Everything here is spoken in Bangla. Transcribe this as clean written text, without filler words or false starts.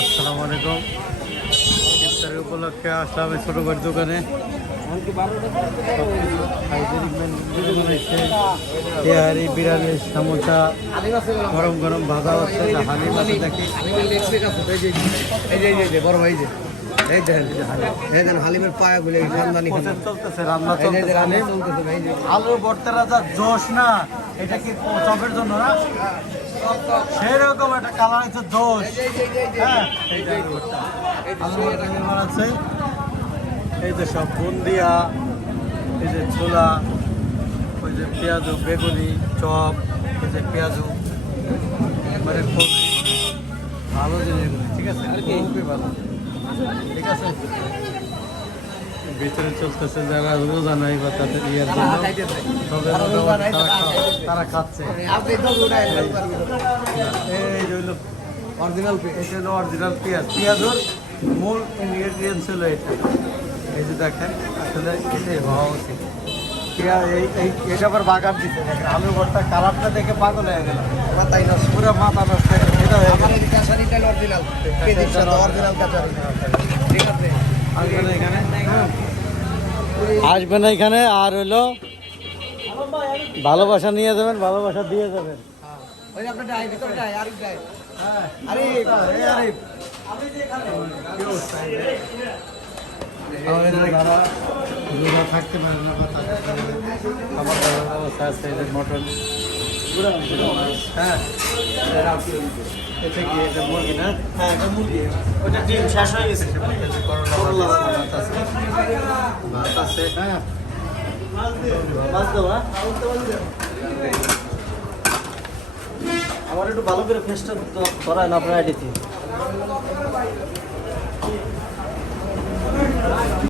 আসসালামু আলাইকুম। ইফতারের উপলক্ষে আসলাম এই ছোটো ভাইয়ের দোকানে। তেহারি, বিরিয়ানি, সামোসা, গরম গরম ভাজা হচ্ছে। হালিম আছে দেখি। বড় ভাই যে এই দেখেন হালিমের পায়াগুলো চলতেছে, রান্না চলতেছে। আলু ভর্তারা যা জোশ না, এটা কি চপের জন্য না? সেরকম একটা কালার হচ্ছে জোশ। হ্যাঁ, এইটা আলু ভর্তা। আলু ভর্তা কি বানাচ্ছে? এই যে সব বুন্দিয়া, এই যে ছোলা, ওই যে পেঁয়াজু, বেগুনি, চপ, এই যে পেঁয়াজু, মানে খুবই ভালো জিনিসগুলো। ঠিক আছে, খুবই ভালো। ঠিক আছে, ভিতরে চলতেছে যারা রোজা নাই বা তাদের ইয়ের জন্য তবে তারা খাচ্ছে। এই যে হলো অরিজিনাল, এটা হলো অরিজিনাল পেঁয়াজ। পেঁয়াজের মূল ইনগ্রেডিয়েন্টস হলো এটা। এই যে দেখেন, আসলে এটাই হওয়া উচিত। পেঁয়াজ এটা আবার বাগান দিতে দেখেন। আলু ভর্তা কালারটা দেখে পাগল হয়ে গেল, মাথায় নষ্ট, পুরো মাথা নষ্ট হয়ে গেল। এটা হয়ে গেল এখানে, আসবেন না এখানে। আর হইলো ভালোবাসা নিয়ে যাবেন, ভালোবাসা দিয়ে যাবেন। থাকতে পারে না বা খাবার দাবার ব্যবস্থা আছে। মটন, হ্যাঁ, এটা কি? এটা মুরগি না? হ্যাঁ, এটা মুরগি। ওটা ডিম শেষ হয়ে গেছে। করলা ভাত আছে, ভাত আছে। হ্যাঁ, মাছ দেওয়া। আমার একটু ভালো করে ফেসটা ধরায় না আপনার আইডিতে।